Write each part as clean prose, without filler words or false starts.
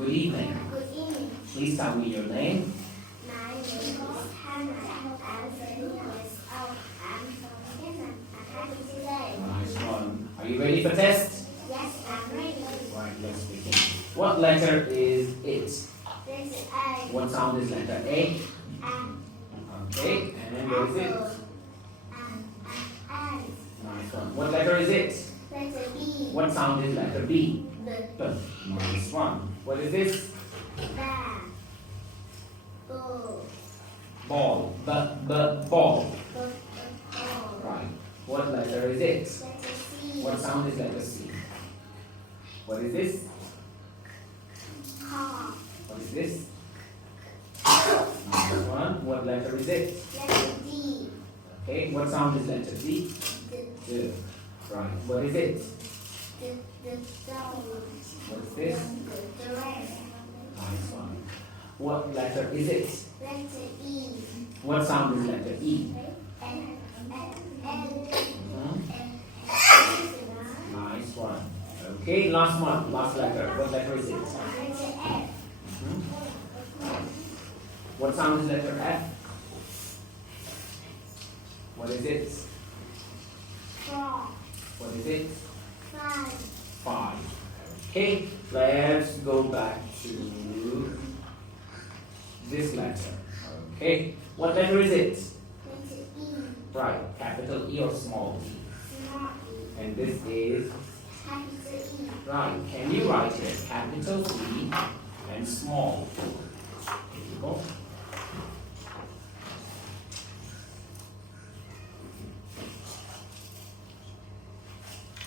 Good evening. Good evening. Please tell me your name. My name is Hannah. I'm 7 years old. I'm from Vietnam. I'm happy today. Nice one. Are you ready for test? Yes, I'm ready. Right, let's begin. What letter is it? This is A. What sound is letter A? Okay, and where is it? Nice one. What letter is it? Letter B. What sound is letter B? B. B. Nice one. What is this? Ba. Ball. Ball. Ball. B. Right. What letter is it? Letter C. What sound is letter C? What is this? Car. What is this? Nice one. What letter is it? Letter D. Okay. What sound is letter D? D. D. Right. What is it? The dog. What is this? The giraffe. Nice one. What letter is it? Letter E. What sound is letter E? And Mhm. Nice one. Okay, last one. Last letter. What letter is it? letter F. Mhm. What sound is letter F? What is it? 4. What is it? 5. 5. Okay, let's go back to this letter. Okay, what letter is it? Letter E. Right, capital E or small e? Small E. And this is, Capital E. right, can you write it? Capital E and small e. Here you go.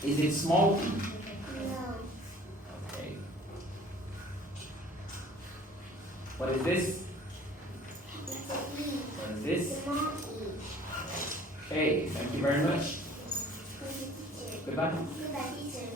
Is it small e? No. Okay. What is this? Letter E. What is this? Small E. Okay, thank you very much. Thank you, teacher. Goodbye. Goodbye, teacher.